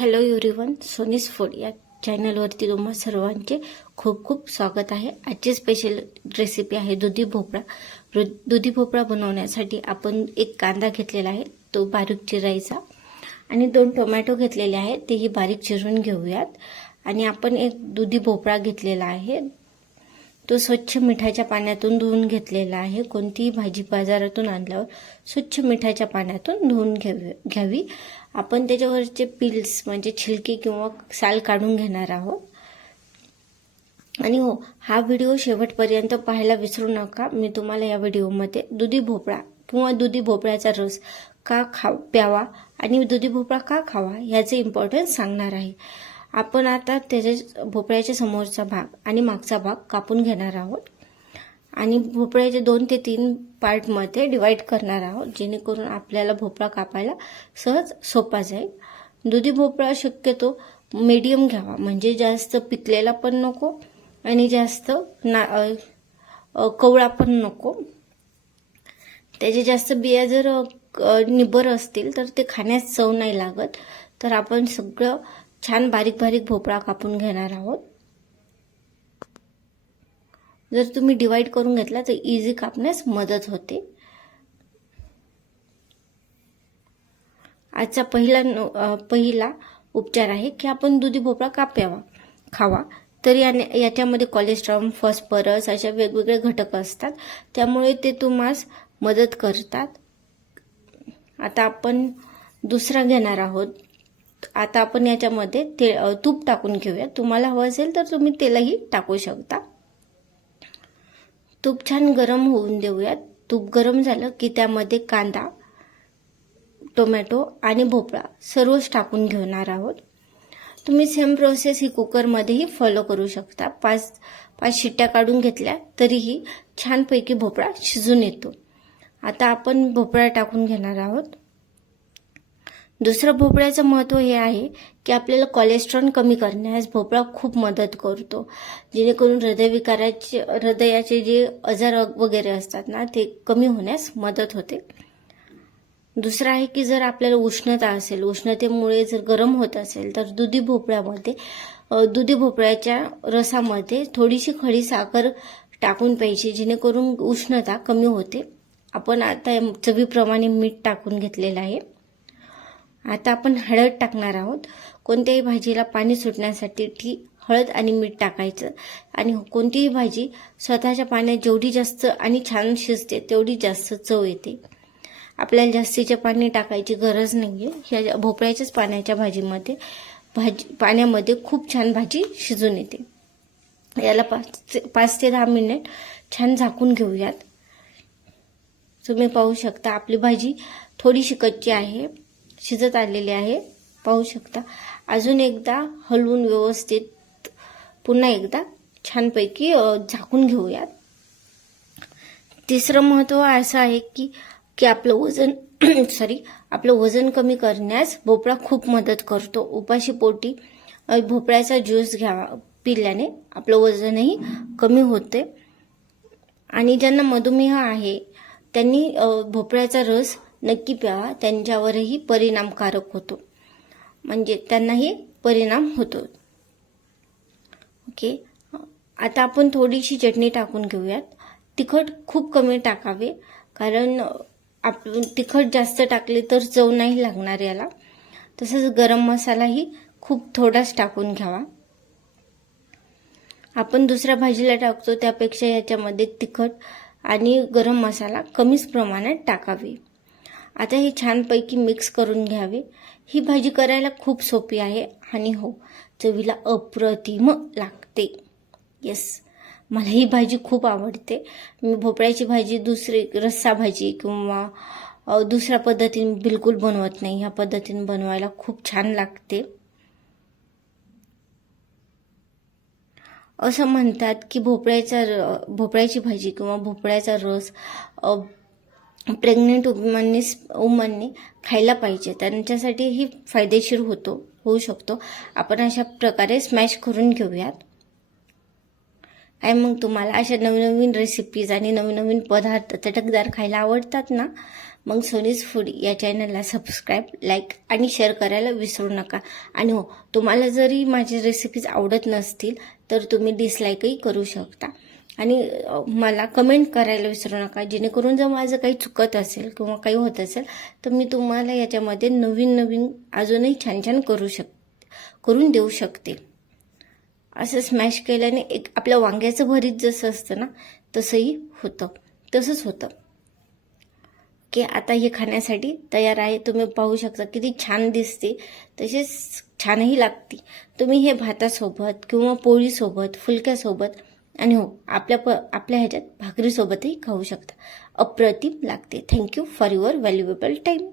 Hello everyone, सोनीज food या चॅनलवरती तुम्हा सर्वांचे खूप खूप स्वागत आहे। आजची स्पेशल रेसिपी आहे दुधी भोपळा। दुधी भोपळा बनवण्यासाठी आपण एक कांदा घेतलेला आहे, तो बारीक चिरायचा, आणि 2 टोमॅटो घेतलेले आहेत, तेही बारीक चिरून घेऊयात। आणि आपण एक दुधी भोपळा घेतलेला आहे, तो स्वच्छ मिठाच्या पाण्यातून धुवून घेतलेला आहे। कोणतीही भाजी बाजारातून आणल्यावर स्वच्छ मिठाच्या पाण्यातून धुवून घ्यावी। आपण त्याच्यावरचे पील्स म्हणजे छिलके किंवा साल काढून घेणार आहोत। आणि हो, हा व्हिडिओ शेवटपर्यंत पाहायला विसरू नका। मी तुम्हाला या व्हिडिओमध्ये दुधी भोपळा किंवा दुधी भोपळ्याचा रस का प्यावा आणि दुधी भोपळा का खावा याचे इम्पॉर्टन्स सांगणार आहे। आपण आता त्याच्या भोपळ्याच्या समोरचा भाग आणि मागचा भाग कापून घेणार आहोत आणि भोपळ्याचे 2 ते 3 पार्टमध्ये डिवाइड करणार आहोत, जेणेकरून आपल्याला भोपळा कापायला सहज सोपा जाईल। दुधी भोपळा शक्यतो मीडियम घ्यावा, म्हणजे जास्त पिकलेला पण नको आणि जास्त कवळा पण नको। त्याचे जास्त बिया जर निबर असतील तर ते खाण्यास चव नाही लागत। तर आपण सगळं छान बारीक बारीक भोपळा कापून घेणार आहोत। जर तुम्ही डिवाइड करून घेतला तर इझी कापण्यास मदत होते। आजचा पहिला उपचार आहे की आपण दुधी भोपळा का खावा। तर याच्यामध्ये कोलेस्ट्रॉल, फॉस्फरस अशा वेगवेगळे घटक असतात, त्यामुळे ते तुम्हाला मदत करतात। आता आपण दुसरा घेणार आहोत। आता आपण याच्यामध्ये तूप टाकून घेऊया। तुम्हाला हवं असेल तर तुम्ही तेलही टाकू शकता। तूप छान गरम होऊन देऊयात। तूप गरम झालं की त्यामध्ये कांदा, टोमॅटो आणि भोपळा सर्वच टाकून घेणार आहोत। तुम्ही सेम प्रोसेस ही कुकरमध्येही फॉलो करू शकता। 5 शिट्ट्या काढून घेतल्या तरीही छानपैकी भोपळा शिजून येतो। आता आपण भोपळा टाकून घेणार आहोत। दुसरं भोपळ्याचं महत्त्व हे आहे की आपल्याला कोलेस्ट्रॉल कमी करण्यास भोपळा खूप मदत करतो, जेणेकरून हृदयाचे जे आजार वगैरे असतात ना, ते कमी होण्यास मदत होते। दुसरं आहे की जर आपल्याला उष्णता असेल, उष्णतेमुळे जर गरम होत असेल, तर दुधी भोपळ्याच्या रसामध्ये थोडीशी खडी साखर टाकून प्यायची, जेणेकरून उष्णता कमी होते। आपण आता चवीप्रमाणे मीठ टाकून घेतलेलं आहे। आता आपण हळद टाकणार आहोत। कोणत्याही भाजीला पाणी सुटण्यासाठी हळद आणि मीठ टाकायचं, आणि कोणतीही भाजी स्वतःच्या पाण्यात जेवढी जास्त आणि छान शिजते तेवढी जास्त चव येते। आपल्याला जास्तीचे पाणी टाकायची गरज नाहीये। ह्या भोपळ्याच्याच पाण्यामध्ये खूप छान भाजी शिजून येते। याला 5 ते 10 मिनिट छान झाकून घेऊयात। तुम्ही पाहू शकता आपली भाजी थोडीशी कच्ची आहे, शिजत आलेली आहे, पाहू शकता। अजून एकदा हलवून व्यवस्थित पुन्हा एकदा छानपैकी झाकून घेऊयात। तिसरं महत्त्व असं आहे की आपलं वजन कमी करण्यास भोपळा खूप मदत करतो। उपाशी पोटी भोपळ्याचा ज्यूस पिल्याने आपलं वजनही कमी होते। आणि ज्यांना मधुमेह आहे त्यांनी भोपळ्याचा रस नक्की प्यावा, त्यांच्यावरही परिणामकारक होतो, म्हणजे त्यांनाही परिणाम होतो। ओके, आता आपण थोडीशी चटणी टाकून घेऊयात। तिखट खूप कमी टाकावे, कारण आपण तिखट जास्त टाकले तर चव नाही लागणार याला। तसंच गरम मसालाही खूप थोडाच टाकून घ्यावा। आपण दुसऱ्या भाजीला टाकतो त्यापेक्षा याच्यामध्ये तिखट आणि गरम मसाला कमीच प्रमाणात टाकावे। आता हे छानपैकी मिक्स करून घ्यावे। ही भाजी करायला खूप सोपी आहे आणि हो, चवीला अप्रतिम लागते। येस, मला ही भाजी खूप आवडते। मी भोपळ्याची भाजी दुसरी रस्सा भाजी किंवा दुसऱ्या पद्धतीने बिलकुल बनवत नाही। ह्या पद्धतीने बनवायला खूप छान लागते। असं म्हणतात की भोपळ्याची भाजी किंवा भोपळ्याचा रस प्रेग्नेंट वुमनने खायला पाहिजे, त्यांच्यासाठीही फायदेशीर होऊ शकतो। आपण अशा प्रकारे स्मॅश करून घेऊयात। आणि मग तुम्हाला अशा नवीन नवीन रेसिपीज आणि नवीन नवीन पदार्थ चटकदार खायला आवडतात ना, मग सोनीज फूड या चॅनलला सबस्क्राईब, लाईक आणि शेअर करायला विसरू नका. आणि हो, तुम्हाला जरी माझे रेसिपीज आवडत नसतील तर तुम्ही डिसलाईकही करू शकता. आणि मला कमेंट करायला विसरू नका, जेणेकरून जर माझं काही चुकत असेल किंवा काही होत असेल तर मी तुम्हाला याच्यामध्ये नवीन नवीन अजूनही छान छान करून देऊ शकते. असं स्मॅश केल्याने एक आपलं वांग्याचं भरीत जसं असतं ना तसंच होतं की आता हे खाण्यासाठी तयार आहे. तुम्ही पाहू शकता किती छान दिसते, तसेच छानही लागते. तुम्ही हे भातासोबत किंवा पोळीसोबत, फुलक्यासोबत आणि हो आपल्या ह्याच्यात भाकरीसोबतही खाऊ शकता. अप्रतिम लागते. Thank you for your valuable time.